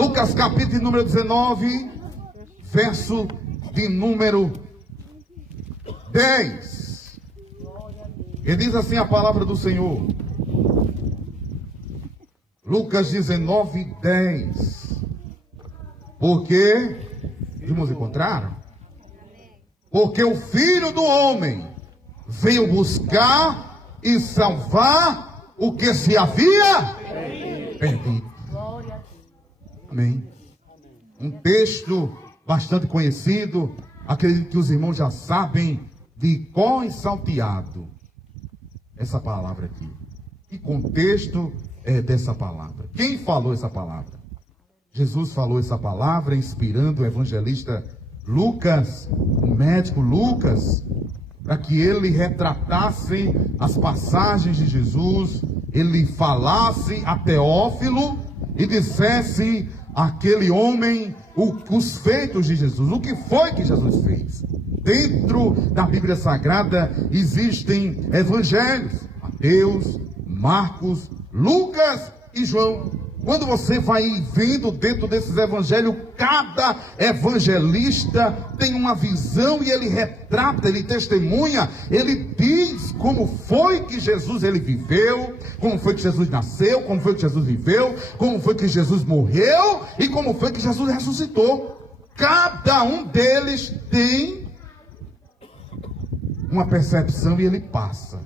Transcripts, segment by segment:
Lucas capítulo número 19, verso de número 10. E diz assim a palavra do Senhor. Lucas 19, 10. Porque, irmãos, encontraram? Porque o Filho do Homem veio buscar e salvar o que se havia perdido. Amém. Um texto bastante conhecido. Acredito que os irmãos já sabem de cor e salteado essa palavra aqui. Que contexto é dessa palavra? Quem falou essa palavra? Jesus falou essa palavra inspirando o evangelista Lucas, o médico Lucas, para que ele retratasse as passagens de Jesus, ele falasse a Teófilo e dissesse àquele homem os feitos de Jesus, o que foi que Jesus fez. Dentro da Bíblia Sagrada existem evangelhos, Mateus, Marcos, Lucas e João. Quando você vai vendo dentro desses evangelhos, cada evangelista tem uma visão e ele retrata, ele testemunha, ele diz como foi que Jesus ele viveu, como foi que Jesus nasceu, como foi que Jesus viveu, como foi que Jesus morreu e como foi que Jesus ressuscitou. Cada um deles tem uma percepção e ele passa.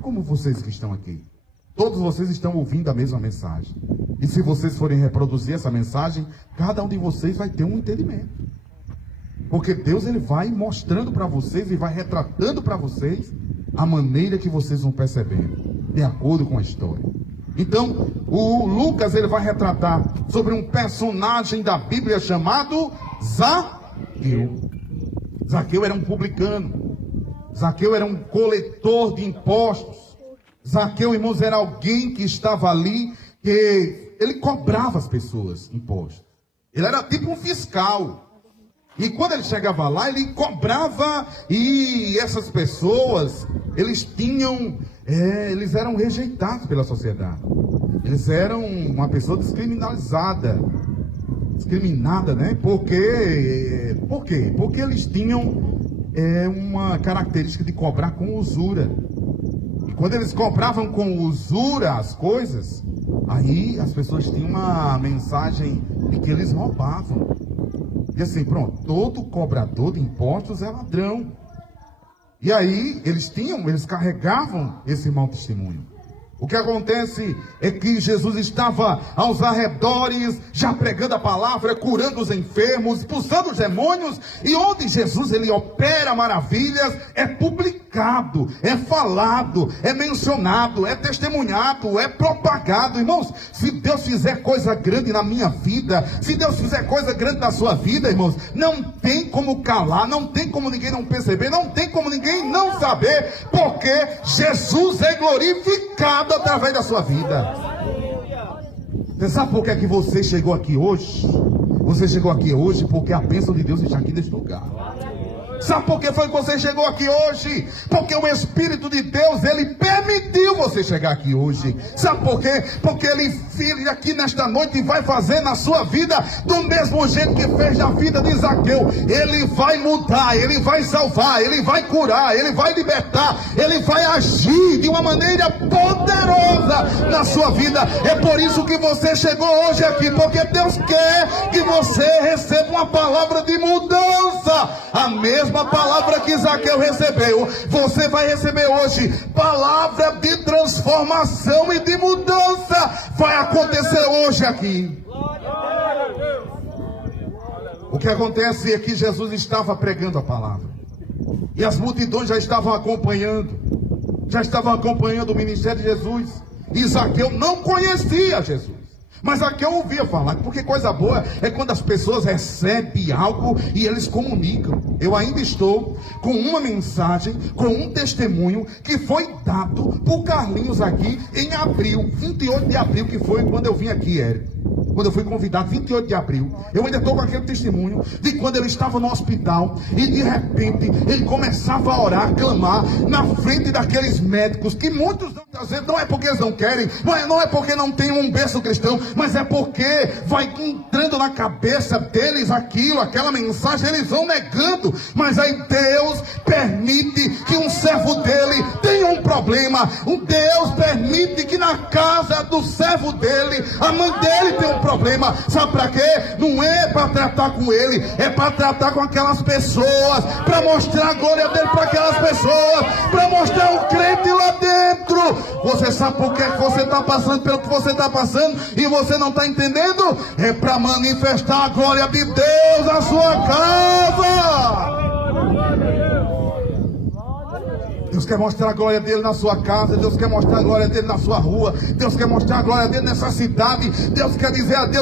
Como vocês que estão aqui, todos vocês estão ouvindo a mesma mensagem. E se vocês forem reproduzir essa mensagem, cada um de vocês vai ter um entendimento. Porque Deus ele vai mostrando para vocês e vai retratando para vocês a maneira que vocês vão percebendo, de acordo com a história. Então, o Lucas ele vai retratar sobre um personagem da Bíblia chamado Zaqueu. Zaqueu era um publicano. Zaqueu era um coletor de impostos. Zaqueu, irmãos, era alguém que estava ali, que ele cobrava as pessoas impostos. Ele era tipo um fiscal. E quando ele chegava lá, ele cobrava, e essas pessoas, eles eram rejeitados pela sociedade. Eles eram uma pessoa discriminada, né? Por quê? Porque eles tinham uma característica de cobrar com usura. E quando eles cobravam com usura as coisas, aí as pessoas tinham uma mensagem de que eles roubavam. E assim, pronto, todo cobrador de impostos é ladrão. E aí eles carregavam esse mau testemunho. O que acontece é que Jesus estava aos arredores, já pregando a palavra, curando os enfermos, expulsando os demônios. E onde Jesus ele opera maravilhas, é publicado, é falado, é mencionado, é testemunhado, é propagado. Irmãos, se Deus fizer coisa grande na minha vida, se Deus fizer coisa grande na sua vida, irmãos, não tem como calar, não tem como ninguém não perceber, não tem como ninguém não saber, porque Jesus é glorificado através da sua vida. Você sabe por que é que você chegou aqui hoje? Você chegou aqui hoje porque a bênção de Deus está aqui nesse lugar. Sabe por que foi que você chegou aqui hoje? Porque o Espírito de Deus, ele permitiu você chegar aqui hoje. Sabe por quê? Porque ele aqui nesta noite vai fazer na sua vida do mesmo jeito que fez na vida de Zaqueu. Ele vai mudar, ele vai salvar, ele vai curar, ele vai libertar, ele vai agir de uma maneira poderosa na sua vida. É por isso que você chegou hoje aqui, porque Deus quer que você receba uma palavra de mudança. A mesma palavra que Zaqueu recebeu, você vai receber hoje. Palavra de transformação e de mudança vai acontecer hoje aqui. O que acontece é que Jesus estava pregando a palavra, e as multidões já estavam acompanhando o ministério de Jesus. E Zaqueu não conhecia Jesus, mas Zaqueu ouvia falar, porque coisa boa é quando as pessoas recebem algo e eles comunicam. Eu ainda estou com uma mensagem, com um testemunho que foi dado por Carlinhos aqui em abril, 28 de abril, que foi quando eu vim aqui, Érico. quando eu fui convidado, 28 de abril. Eu ainda estou com aquele testemunho de quando ele estava no hospital e de repente ele começava a orar, a clamar na frente daqueles médicos que muitos às vezes não é porque eles não querem, não é porque não tem um berço cristão, mas é porque vai entrando na cabeça deles aquela mensagem, eles vão negando. Mas aí Deus permite que um servo dele tenha um problema. Deus permite que na casa do servo dele, a mãe dele tem um problema. Sabe para quê? Não é para tratar com ele, é para tratar com aquelas pessoas, para mostrar a glória dele para aquelas pessoas, para mostrar o crente lá dentro. Você sabe por que você está passando pelo que você está passando e você não está entendendo? É para manifestar a glória de Deus na sua casa. Deus quer mostrar a glória dele na sua casa. Deus quer mostrar a glória dele na sua rua. Deus quer mostrar a glória dele nessa cidade. Deus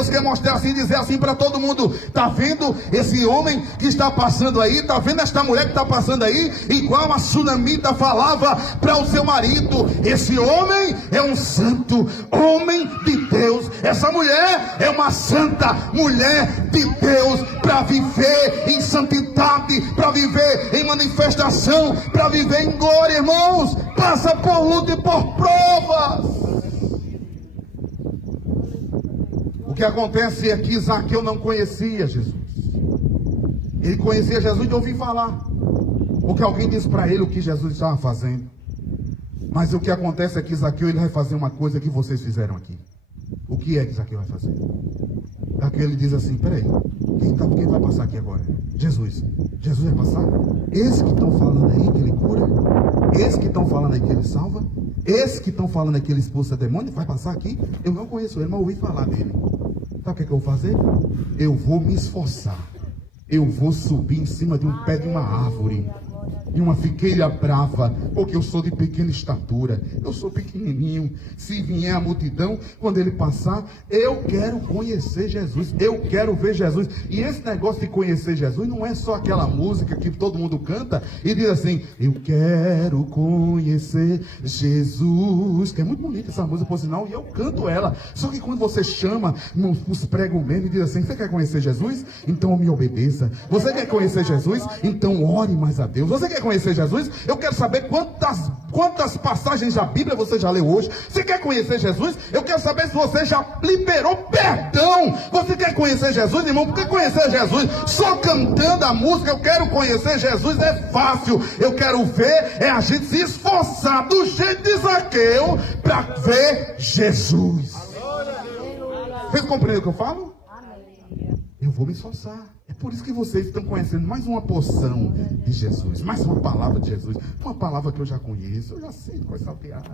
quer mostrar assim, dizer assim para todo mundo: está vendo esse homem que está passando aí? Está vendo esta mulher que está passando aí? Igual a Sunamita falava para o seu marido: esse homem é um santo homem de Deus. Essa mulher é uma santa mulher de Deus, para viver em santidade, para viver em manifestação, para viver em glória. Irmãos, passa por luta e por provas. O que acontece é que Zaqueu não conhecia Jesus. Ele conhecia Jesus de ouvir falar, porque alguém disse para ele o que Jesus estava fazendo. Mas o que acontece é que Zaqueu, ele vai fazer uma coisa que vocês fizeram aqui. O que é que Zaqueu vai fazer? Zaqueu, ele diz assim: peraí, quem vai passar aqui agora? Jesus vai passar? Esse que estão falando aí que ele cura? Esse que estão falando aí que ele salva? Esse que estão falando aí que ele expulsa demônio? Vai passar aqui? Eu não conheço ele, mas ouvi falar dele. Sabe o que eu vou fazer? Eu vou me esforçar. Eu vou subir em cima de um pé de uma árvore, de uma figueira brava, porque eu sou de pequena estatura, eu sou pequenininho. Se vier a multidão, quando ele passar, eu quero conhecer Jesus, eu quero ver Jesus. E esse negócio de conhecer Jesus não é só aquela música que todo mundo canta e diz assim: eu quero conhecer Jesus, que é muito bonita essa música, por sinal, e eu canto ela. Só que quando você chama os pregos mesmo e diz assim: você quer conhecer Jesus? Então me obedeça. Você quer conhecer Jesus? Então ore mais a Deus. Você quer conhecer Jesus? Eu quero saber quantas passagens da Bíblia você já leu hoje. Você quer conhecer Jesus? Eu quero saber se você já liberou perdão. Você quer conhecer Jesus, irmão? Porque conhecer Jesus só cantando a música, eu quero conhecer Jesus, é fácil. Eu quero ver a gente se esforçar do jeito de Zaqueu para ver Jesus. Vocês compreendem o que eu falo? Eu vou me esforçar. É por isso que vocês estão conhecendo mais uma porção de Jesus, mais uma palavra de Jesus, uma palavra que eu já conheço, eu já sei de coisa salteada.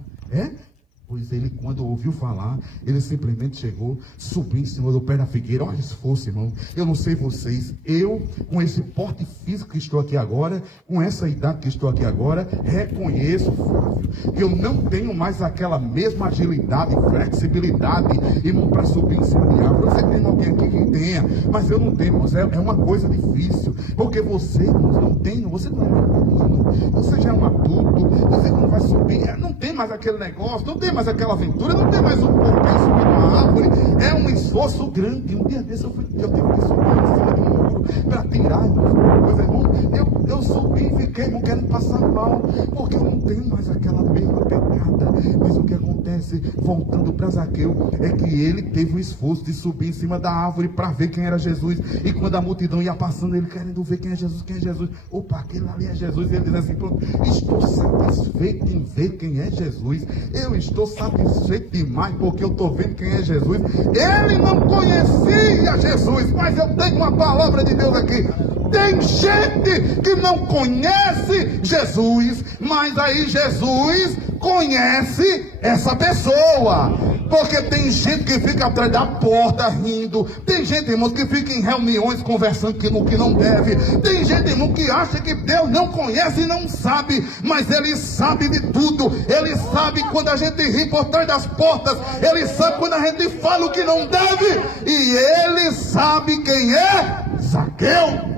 Pois ele, quando ouviu falar, ele simplesmente chegou, subiu em cima do pé da figueira. Olha se fosse, irmão, eu não sei vocês, eu, com esse porte físico que estou aqui agora, com essa idade que estou aqui agora, reconheço, Flávio, que eu não tenho mais aquela mesma agilidade, flexibilidade, irmão, para subir em cima de árvore. Você tem alguém aqui que tenha, mas eu não tenho, irmãos, é uma coisa difícil, porque você, irmãos, você não é menino, você já é um adulto, você não vai subir, não tem mais aquele negócio, não tem mais aquela aventura, não tem mais um porquê subir numa árvore, é um esforço grande. Um dia desse eu tive que subir em cima de um muro para tirar, irmão, eu subi e fiquei, irmão, querendo passar mal, porque eu não tenho mais aquela mesma pegada. Mas o que acontece, voltando para Zaqueu, é que ele teve o esforço de subir em cima da árvore para ver quem era Jesus, e quando a multidão ia passando, ele querendo ver quem é Jesus, opa, aquele ali é Jesus, e ele diz assim: pronto, estou satisfeito em ver quem é Jesus, eu estou satisfeito demais porque eu estou vendo quem é Jesus. Ele não conhecia Jesus, mas eu tenho uma palavra de Deus aqui. Tem gente que não conhece Jesus, mas aí Jesus conhece essa pessoa. Porque tem gente que fica atrás da porta rindo. Tem gente, irmãos, que fica em reuniões conversando no que não deve. Tem gente, irmão, que acha que Deus não conhece e não sabe. Mas Ele sabe de tudo. Ele sabe quando a gente ri por trás das portas. Ele sabe quando a gente fala o que não deve. E Ele sabe quem é Zaqueu.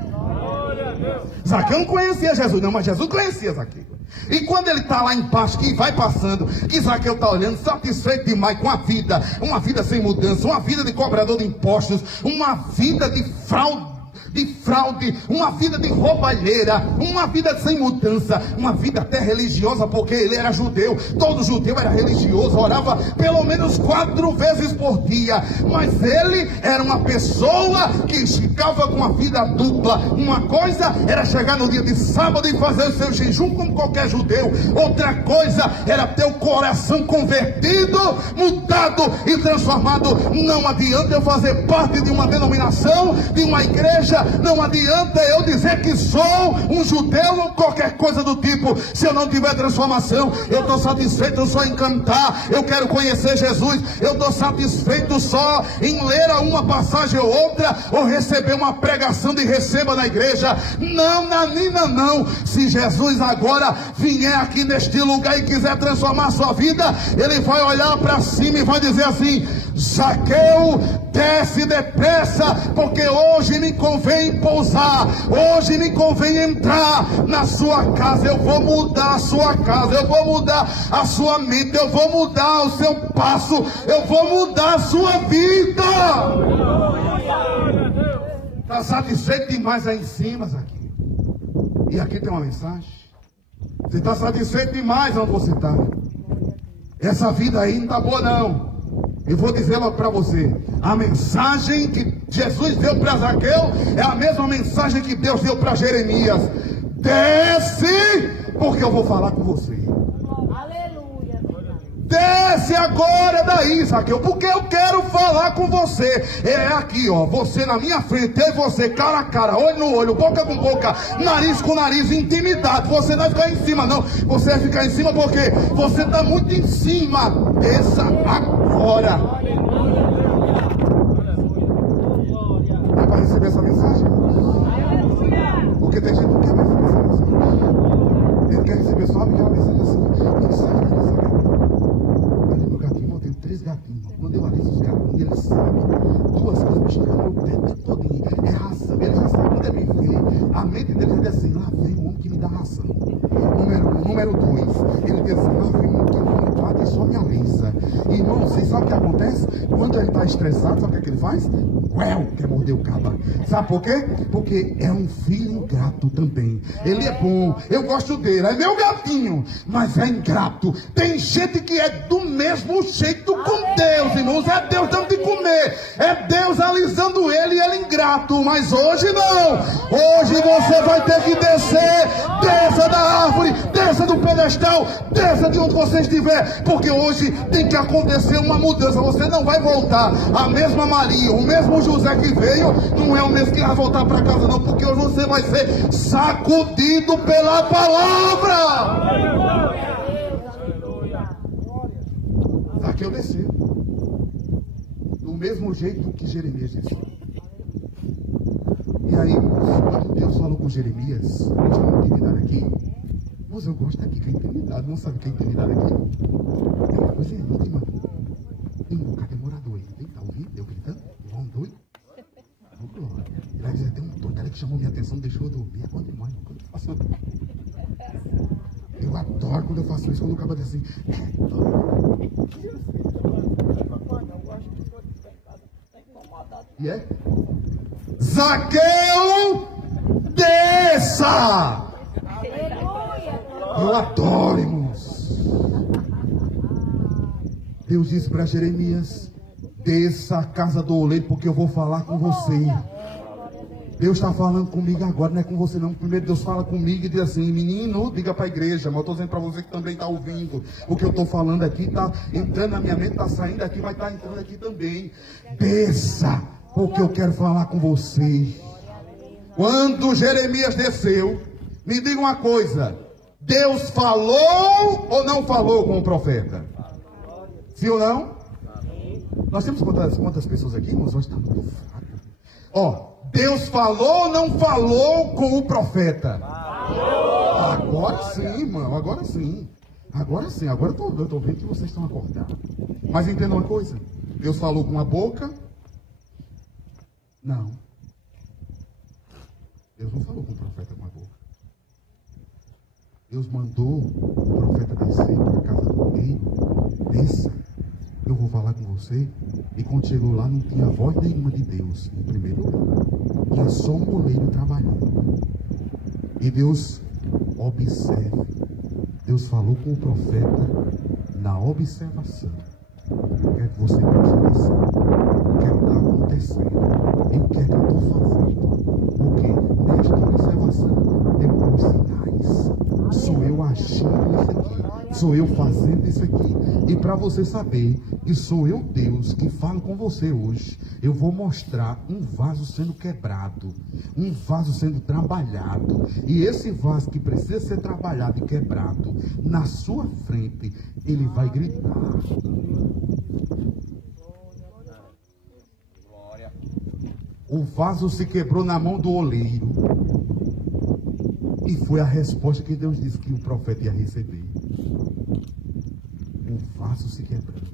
Zaqueu não conhecia Jesus, não, mas Jesus conhecia Zaqueu. E quando ele está lá embaixo, que vai passando, que Zaqueu está olhando, satisfeito demais com a vida, uma vida sem mudança, uma vida de cobrador de impostos, uma vida de fraude, uma vida de roubalheira, uma vida sem mudança, uma vida até religiosa, porque ele era judeu, todo judeu era religioso, orava pelo menos 4 vezes por dia, mas ele era uma pessoa que ficava com a vida dupla. Uma coisa era chegar no dia de sábado e fazer o seu jejum como qualquer judeu, outra coisa era ter o coração convertido, mudado e transformado. Não adianta eu fazer parte de uma denominação, de uma igreja, não adianta eu dizer que sou um judeu ou qualquer coisa do tipo, se eu não tiver transformação. Eu estou satisfeito só em cantar, eu quero conhecer Jesus, eu estou satisfeito só em ler uma passagem ou outra, ou receber uma pregação de receba na igreja. Não, nanina, não. Se Jesus agora vier aqui neste lugar e quiser transformar a sua vida, ele vai olhar para cima e vai dizer assim: Zaqueu, desce depressa, porque hoje me convém pousar, hoje me convém entrar na sua casa. Eu vou mudar a sua casa, eu vou mudar a sua mente, eu vou mudar o seu passo, eu vou mudar a sua vida. Está satisfeito demais aí em cima, Zaqueu? E aqui tem uma mensagem. Você está satisfeito demais onde você está? Essa vida aí não está boa, não. Eu vou dizer para você, a mensagem que Jesus deu para Zaqueu é a mesma mensagem que Deus deu para Jeremias: desce, porque eu vou falar com você. Aleluia. Desce agora daí, Zaqueu, porque eu quero falar com você. É aqui, ó, você na minha frente, eu e você, cara a cara, olho no olho, boca com boca, nariz com nariz, intimidade. Você não vai ficar em cima, não. Você vai ficar em cima porque você está muito em cima. Desça agora. É para receber essa mensagem? Porque tem gente que não quer mais receber essa mensagem. Ele quer receber só aquela mensagem assim. Ali no gatinho, eu tenho 3 gatinhos. Quando eu analiso os gatinhos, eles sabem 2 coisas misturando o tempo todinho. É raça. Ele já sabe quando ele me vê. A mente dele diz assim: lá vem um homem que me dá ração. Número 1. Número 2. Ele diz assim: lá vem um que não bate só minha mesa. Irmão, vocês sabem o que acontece? Quando ele está estressado, sabe o que ele faz? Quer morder o caba. Sabe por quê? Porque é um filho ingrato também. Ele é bom, eu gosto dele, é meu gatinho, mas é ingrato. Tem gente que é do mesmo jeito com Deus, irmãos. É Deus dando de comer, é Deus alisando ele e ele ingrato. Mas hoje não. Hoje você vai ter que descer. Desça da árvore, desça do pedestal, desça de onde você estiver, porque hoje tem que acontecer uma mudança. Você não vai voltar a mesma Maria, o mesmo José que veio, não é o mesmo que vai voltar para casa, não, porque hoje você vai ser sacudido pela palavra. Zaqueu desceu do mesmo jeito que Jeremias desceu. E aí, quando Deus falou com Jeremias, tinha uma intimidade aqui. Mas eu gosto aqui, que é intimidade. Não sabe o que é intimidade aqui? É uma coisa íntima. Tem um bocado de morador aí. Tem que estar ouvindo? Eu gritando? Igual um doido? Oh, glória. Ele vai dizer: tem um doido ali que chamou minha atenção, deixou eu dormir. É bom demais. Eu adoro quando eu faço isso, quando o cara diz assim: e é? Zaqueu, desça! Eu adoro, irmãos. Deus disse para Jeremias: desça a casa do oleiro, porque eu vou falar com você. Deus está falando comigo agora, não é com você não. Primeiro Deus fala comigo e diz assim: menino, diga para a igreja. Mas eu estou dizendo para você que também está ouvindo. O que eu estou falando aqui está entrando na minha mente, está saindo aqui, vai estar entrando aqui também. Desça, porque eu quero falar com você. Quando Jeremias desceu, me diga uma coisa: Deus falou ou não falou com o profeta? Sim ou não? Nós temos quantas pessoas aqui, irmãos? Hoje está muito fraco. Ó, Deus falou ou não falou com o profeta? Agora sim, irmão, agora sim. Agora sim, agora eu estou vendo que vocês estão acordados. Mas entenda uma coisa: Deus falou com a boca? Não. Deus não falou com o profeta com a boca. Deus mandou o profeta descer para a casa do rei. Desça, eu vou falar com você. E quando chegou lá, não tinha voz nenhuma de Deus, em primeiro lugar. Tinha só um moleiro trabalhando. E Deus observa. Deus falou com o profeta na observação. O que é que você presta atenção? O que é que está acontecendo? E o que é que eu estou fazendo? Porque nesta observação tem alguns sinais. Sou eu agindo isso aqui. Sou eu fazendo isso aqui. E para você saber que sou eu, Deus, que falo com você hoje, eu vou mostrar um vaso sendo quebrado. Um vaso sendo trabalhado. E esse vaso que precisa ser trabalhado e quebrado, na sua frente, ele vai gritar. O vaso se quebrou na mão do oleiro. E foi a resposta que Deus disse que o profeta ia receber. O vaso se quebrando.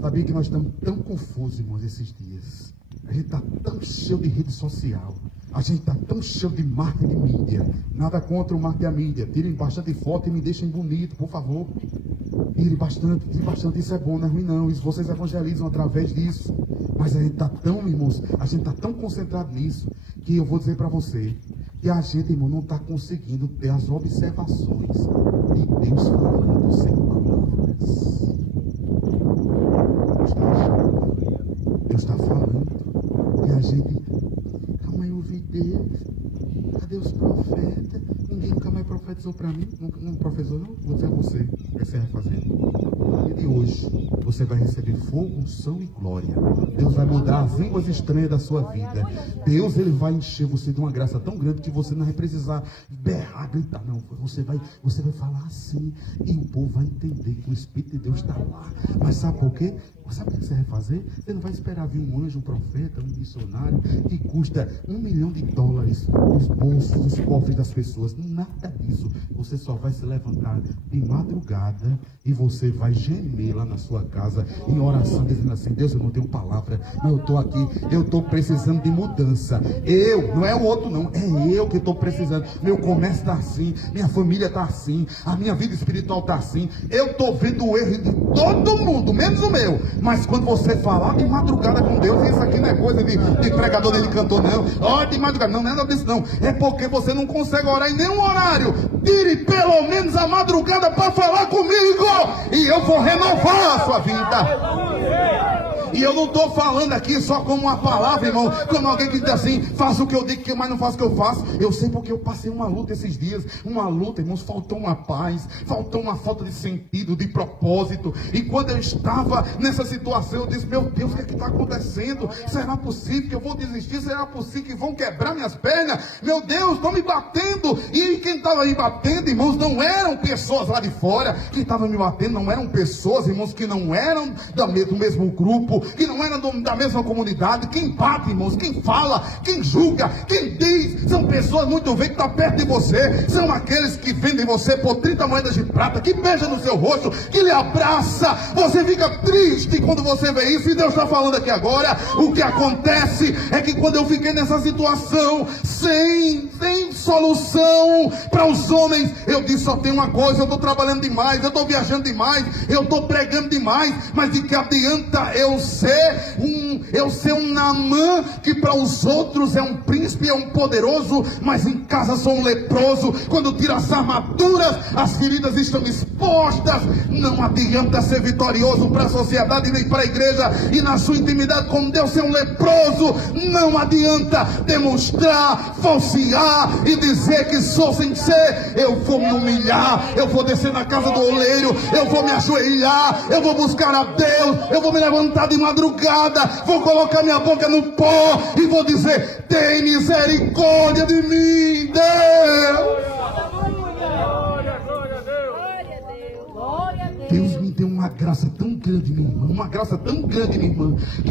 Sabia que nós estamos tão confusos, irmãos, esses dias. A gente está tão cheio de rede social. A gente está tão cheio de marketing de mídia. Nada contra o marketing da mídia. Tirem bastante foto e me deixem bonito, por favor. Tirem bastante, isso é bom, não é ruim não. Isso vocês evangelizam através disso. Mas a gente está tão, irmãos, a gente está tão concentrado nisso, que eu vou dizer para você, que a gente, irmão, não está conseguindo ter as observações de Deus falando sem palavras. Deus está falando. E a gente, calma aí, eu ouvi Deus. Cadê os profetas? Ninguém nunca mais profetizou para mim. Não profetizou, não? Vou dizer a você o que você vai fazer. E de hoje, você vai receber fogo, unção e glória. Deus vai mudar as línguas estranhas da sua vida. Deus, ele vai encher você de uma graça tão grande que você não vai precisar berrar, gritar. Não, você vai falar assim. E o povo vai entender que o Espírito de Deus está lá. Mas sabe por quê? Sabe o que você vai fazer? Você não vai esperar vir um anjo, um profeta, um missionário que custa $1 milhão nos bolsos, nos cofres das pessoas. Nada disso. Você só vai se levantar de madrugada e você vai gemer lá na sua casa em oração, dizendo assim: Deus, eu não tenho palavra, mas eu estou aqui, eu estou precisando de mudança. Eu, não é o outro não, é eu que estou precisando. Meu comércio está assim, minha família está assim, a minha vida espiritual está assim. Eu estou vendo o erro de todo mundo, menos o meu. Mas quando você falar de madrugada com Deus, isso aqui não é coisa de pregador nem de cantor, não. Ó, de madrugada, não é nada disso, não. É porque você não consegue orar em nenhum horário. Tire pelo menos a madrugada para falar comigo, e eu vou renovar a sua vida. E eu não estou falando aqui só como uma palavra, irmão, como alguém que diz assim: faça o que eu digo, mas não faço o que eu faço. Eu sei porque eu passei uma luta esses dias. Uma luta, irmãos, faltou uma paz, faltou uma falta de sentido, de propósito. E quando eu estava nessa situação, eu disse: meu Deus, o que está acontecendo? Será possível que eu vou desistir? Será possível que vão quebrar minhas pernas? Meu Deus, estão me batendo. E quem estava me batendo, irmãos, não eram pessoas lá de fora. Quem estava me batendo não eram pessoas, irmãos, que não eram do mesmo grupo, que não eram da mesma comunidade. Quem bate, irmãos, quem fala, quem julga, quem diz, são pessoas muito bem que estão perto de você. São aqueles que vendem você por 30 moedas de prata, que beijam no seu rosto, que lhe abraça. Você fica triste quando você vê isso. E Deus está falando aqui agora. O que acontece é que quando eu fiquei nessa situação, sem solução para os homens, eu disse: só tem uma coisa, eu estou trabalhando demais, eu estou viajando demais, eu estou pregando demais, mas de que adianta eu ser um Naamã, que para os outros é um príncipe, é um poderoso, mas em casa sou um leproso? Quando tiro as armaduras, as feridas estão expostas. Não adianta ser vitorioso para a sociedade nem para a igreja, e na sua intimidade com Deus ser um leproso. Não adianta demonstrar, falsear e dizer que sou sem ser. Eu vou me humilhar, eu vou descer na casa do oleiro, eu vou me ajoelhar, eu vou buscar a Deus, eu vou me levantar de madrugada, vou colocar minha boca no pó e vou dizer: tem misericórdia de mim, Deus. Glória a Deus. Glória a Deus. Deus me deu uma uma graça tão grande, minha irmã, uma graça tão grande, minha irmã, que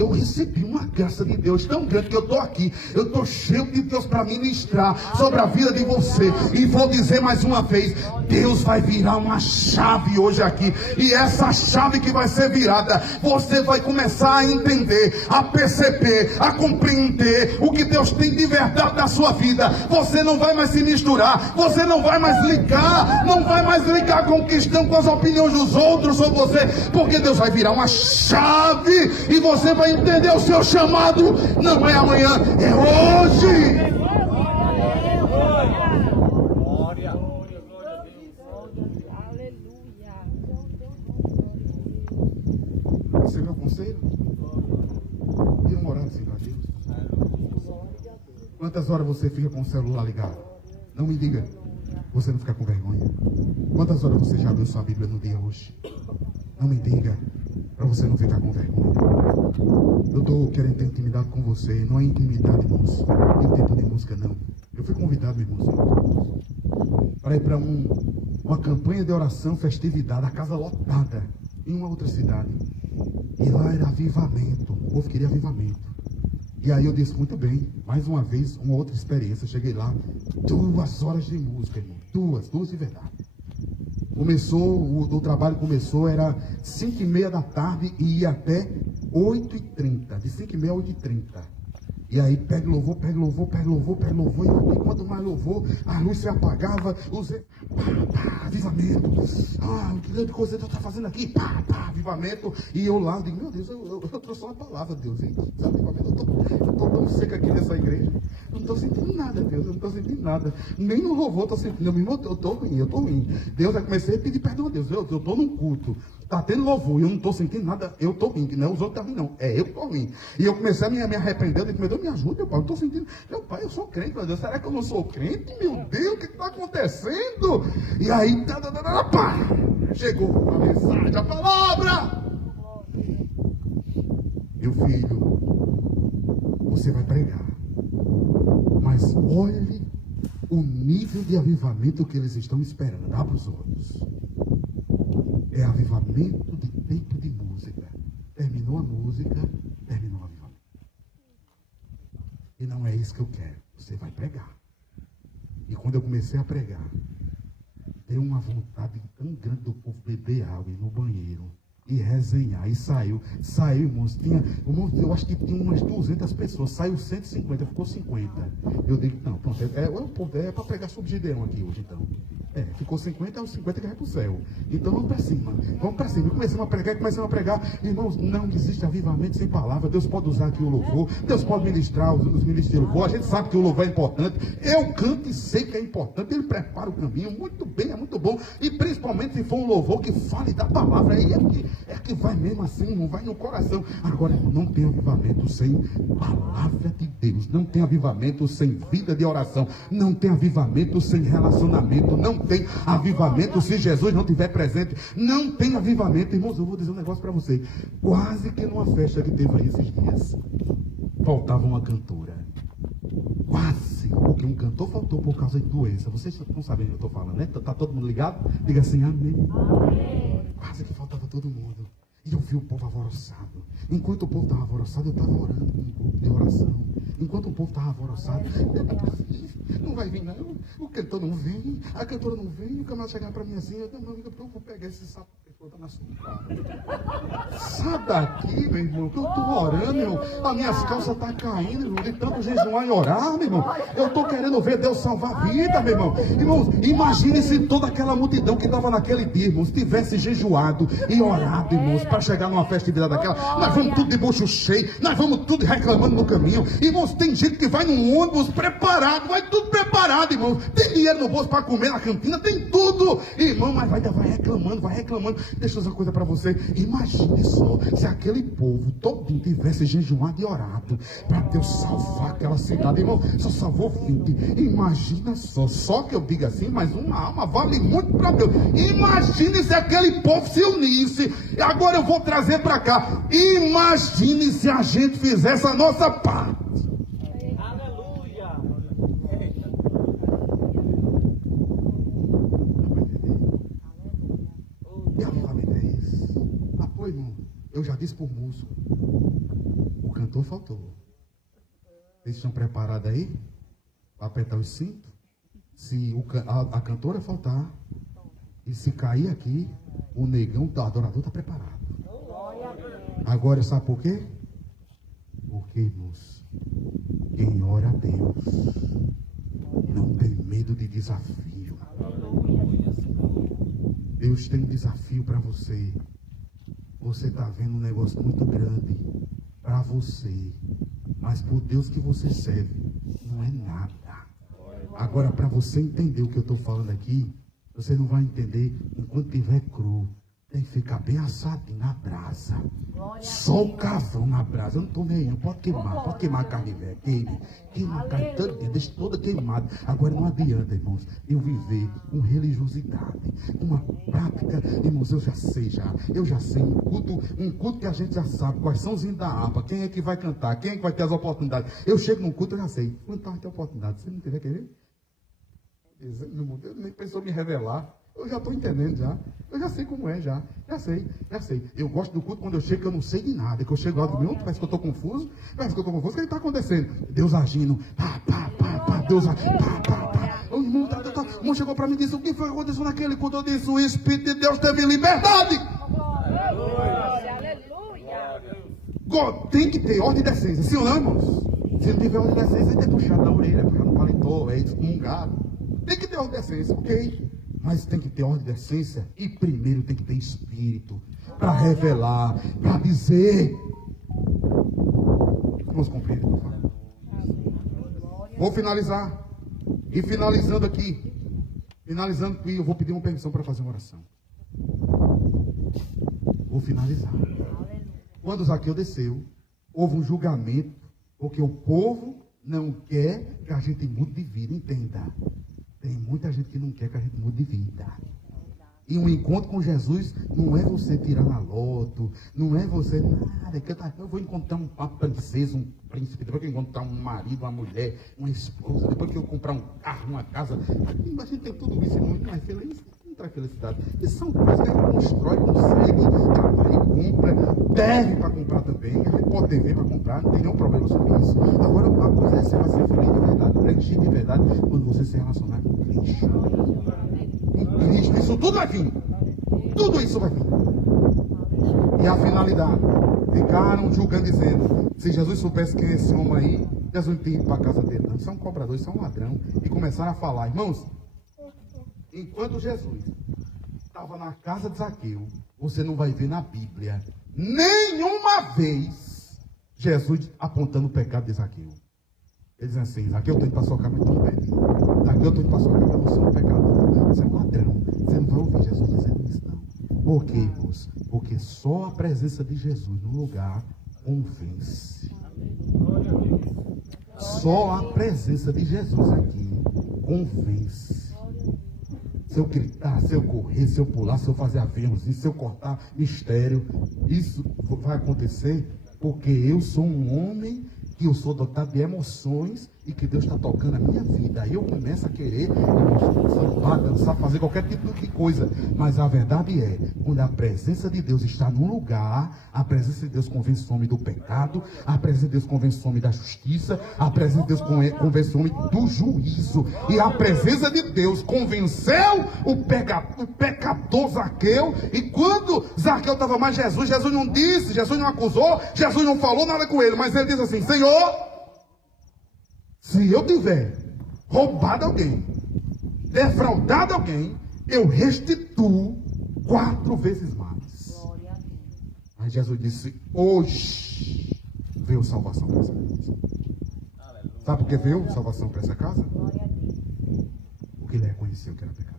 eu recebi uma graça de Deus tão grande que eu estou aqui, eu estou cheio de Deus para ministrar sobre a vida de você. E vou dizer mais uma vez, Deus vai virar uma chave hoje aqui, e essa chave que vai ser virada, você vai começar a entender, a perceber, a compreender o que Deus tem de verdade na sua vida. Você não vai mais se misturar, você não vai mais ligar, não vai mais ligar com o que estão, com as opiniões dos outros sobre você, porque Deus vai virar uma chave e você vai entender o seu chamado. Não é amanhã, é hoje. Esse é meu conselho. Tenha uma oração para Deus. Quantas horas você fica com o celular ligado? Não me diga. Você não fica com vergonha. Quantas horas você já leu sua Bíblia no dia hoje? Não me diga, para você não ficar com vergonha. Eu estou querendo ter intimidade com você. Não é intimidade, irmãos, em tempo de música, não. Eu fui convidado, irmãos, para ir para uma campanha de oração, festividade, a casa lotada, em uma outra cidade. E lá era avivamento. O povo queria avivamento. E aí eu disse, muito bem, mais uma vez, uma outra experiência. Cheguei lá, 2 horas de música, irmão. Duas de verdade. Começou, o trabalho começou, era 5h30 da tarde e ia até 8h30. De 5h30 a 8h30. E aí pega louvor, pega louvor, pega louvor, pega louvor. E quanto mais louvor, a luz se apagava, avivamento. Que grande coisa Deus está fazendo aqui. Avivamento. E eu lá, digo, meu Deus, eu trouxe uma palavra, Deus. Hein? Avivamento. Eu estou tão seco aqui nessa igreja. Eu não estou sentindo nada, Deus. Eu não estou sentindo nada. Nem no louvor estou sentindo. Eu estou ruim. Deus, eu comecei a pedir perdão a Deus. Eu estou num culto. Está tendo louvor e eu não estou sentindo nada. Eu estou ruim. Não é os outros estão ruim, não. É eu que estou ruim. E eu comecei a me arrepender. Eu disse, meu Deus, me ajuda, meu pai. Eu estou sentindo. Meu pai, eu sou crente, meu Deus. Será que eu não sou crente? Meu Deus, o que está acontecendo? E aí, pá, chegou a mensagem, a palavra. Meu filho, você vai pregar. Mas olhe o nível de avivamento que eles estão esperando. Abra os olhos. É avivamento de tempo de música. Terminou a música, terminou o avivamento. E não é isso que eu quero. Você vai pregar. E quando eu comecei a pregar, deu uma vontade tão grande do povo beber água e ir no banheiro. E resenhar. E saiu, irmãos. Eu acho que tinha umas 200 pessoas. Saiu 150, ficou 50. Eu digo, não, pronto. É para pegar subsidião aqui hoje, então. Ficou 50, é os 50 que vai para o céu. Então vamos para cima. E começamos a pregar. Irmãos, não existe avivamento sem palavra. Deus pode usar aqui o louvor. Deus pode ministrar os ministros de louvor. A gente sabe que o louvor é importante. Eu canto e sei que é importante. Ele prepara o caminho. Muito bem, é muito bom. E principalmente se for um louvor que fale da palavra. Aí é que vai mesmo assim, não vai no coração. Agora, não tem avivamento sem palavra de Deus. Não tem avivamento sem vida de oração. Não tem avivamento sem relacionamento. Não tem avivamento se Jesus não estiver presente. Não tem avivamento. Irmãos, eu vou dizer um negócio para você. Quase que numa festa que teve aí esses dias, faltava uma cantora. Quase. Porque um cantor faltou por causa de doença. Vocês estão sabendo o que eu estou falando, né? Está todo mundo ligado? Diga assim, amém. Quase que faltava todo mundo. E eu vi o povo alvoroçado. Enquanto o povo estava alvoroçado, eu estava orando com um grupo de oração. Enquanto o povo estava alvoroçado, não vai vir não. O cantor não vem, a cantora não vem. O camarada chegar para mim assim, eu vou pegar esse sapo que está na sua cara. Sai daqui, meu irmão, que eu estou orando, meu irmão. As minhas calças estão caindo, meu irmão, de tanto jejuar e orar, meu irmão. Eu estou querendo ver Deus salvar a vida, meu irmão. Irmãos, imagine se toda aquela multidão que estava naquele dia, irmãos, tivesse jejuado e orado, irmãos, para chegar numa festividade daquela. Nós vamos tudo de bucho cheio, nós vamos tudo reclamando no caminho. Irmãos, tem gente que vai num ônibus preparado, vai tudo preparado, irmãos. Tem dinheiro no bolso para comer na cantina, tem tudo. Irmão, mas vai reclamando. Deixa eu dizer uma coisa para você. Imagine só, se aquele povo todo tivesse jejuado e orado para Deus salvar aquela cidade. Irmão, só salvou 20. Imagina só que eu diga assim, mas uma alma vale muito para Deus. Imagine se aquele povo se unisse. Agora eu vou trazer para cá. Imagine se a gente fizesse a nossa parte. Aleluia. E avivamento é já disse por músico. O cantor faltou. Vocês estão preparados aí? Para apertar os cintos? Se a cantora faltar, e se cair aqui, o negão, o adorador está preparado. Agora, sabe por quê? Porque, irmãos, quem ora a Deus não tem medo de desafio. Deus tem um desafio para você. Você está vendo um negócio muito grande para você, mas por Deus que você serve, não é nada. Agora, para você entender o que eu estou falando aqui, você não vai entender enquanto tiver cru. Tem que ficar bem assadinho na brasa. Só o carvão na brasa. Eu não estou nem aí, não. Pode queimar a carne velha. Queima a carne todo dia, deixa toda queimada. Agora não adianta, irmãos, eu viver com religiosidade, uma prática, irmãos, eu já sei, um culto que a gente já sabe quais são os hinos da harpa, quem é que vai cantar, quem é que vai ter as oportunidades. Eu chego num culto, eu já sei. Quando vai ter oportunidade, se não tiver querer, Deus nem pensou em me revelar. Eu já estou entendendo já. Eu já sei como é já. Já sei. Eu gosto do culto quando eu chego, que eu não sei de nada. Que eu chego lá do meu, parece que eu estou confuso. O que está acontecendo? Deus agindo. Deus agindo. O irmão chegou para mim e disse: o que foi que aconteceu naquele culto? Eu disse: o Espírito de Deus teve liberdade. Aleluia. Tem que ter ordem e decência. Sim ou não, irmãos? Se não tiver ordem e decência, tem que puxar na orelha, puxar no paletó, é excomungado. Tem que ter ordem e decência, ok? Mas tem que ter ordem e decência. E primeiro tem que ter espírito para revelar, para dizer. Vamos cumprir, por favor. Vou finalizar. E finalizando aqui, eu vou pedir uma permissão para fazer uma oração. Vou finalizar. Quando Zaqueu desceu, houve um julgamento, porque o povo não quer que a gente mude de vida, entenda. Tem muita gente que não quer que a gente mude de vida. E um encontro com Jesus não é você tirar na loto, não é você nada. Eu vou encontrar uma princesa, um príncipe, depois que eu encontrar um marido, uma mulher, uma esposa, depois que eu comprar um carro, uma casa. A gente tem tudo isso e muito mais feliz. Não traz felicidade. Isso são coisas que a gente constrói, consegue, trabalha e compra. Deve para comprar também. A gente pode dever para comprar, não tem nenhum problema sobre isso. Agora, uma coisa é você vai ser feliz de verdade, preenchido de verdade, quando você se relacionar com Cristo. Em Cristo, isso tudo vai vir. Tudo isso vai vir. E a finalidade. Ficaram julgando, dizendo: se Jesus soubesse quem é esse homem aí, Jesus não tinha ido para a casa dele. Não, isso é um cobrador, isso é um ladrão. E começaram a falar, irmãos, enquanto Jesus estava na casa de Zaqueu, você não vai ver na Bíblia nenhuma vez Jesus apontando o pecado de Zaqueu. Ele diz assim: Zaqueu, eu estou indo para a sua casa, mas estou perdido. Zaqueu, eu estou indo para a sua casa, você é um pecador. Você é um ladrão. Você não vai ouvir Jesus dizendo isso, não. Por quê, irmãos? Porque só a presença de Jesus no lugar convence. Só a presença de Jesus aqui convence. Se eu gritar, se eu correr, se eu pular, se eu fazer aviãozinho, se eu cortar mistério, isso vai acontecer porque eu sou um homem que eu sou dotado de emoções e que Deus está tocando a minha vida. Aí eu começo a querer sambar, dançar, fazer qualquer tipo de coisa. Mas a verdade é, quando a presença de Deus está num lugar, a presença de Deus convence o homem do pecado, a presença de Deus convence o homem da justiça, a presença de Deus convence o homem do juízo. E a presença de Deus convenceu o pecador Zaqueu. E quando Zaqueu estava mais Jesus não disse, Jesus não acusou, Jesus não falou nada com ele, mas ele diz assim: Senhor, se eu tiver roubado alguém, defraudado alguém, eu restituo 4 vezes mais. Aí Jesus disse: hoje veio salvação para essa casa. Sabe por que veio salvação para essa casa? Porque ele reconheceu que era pecado.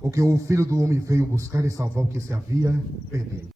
Porque o Filho do Homem veio buscar e salvar o que se havia perdido.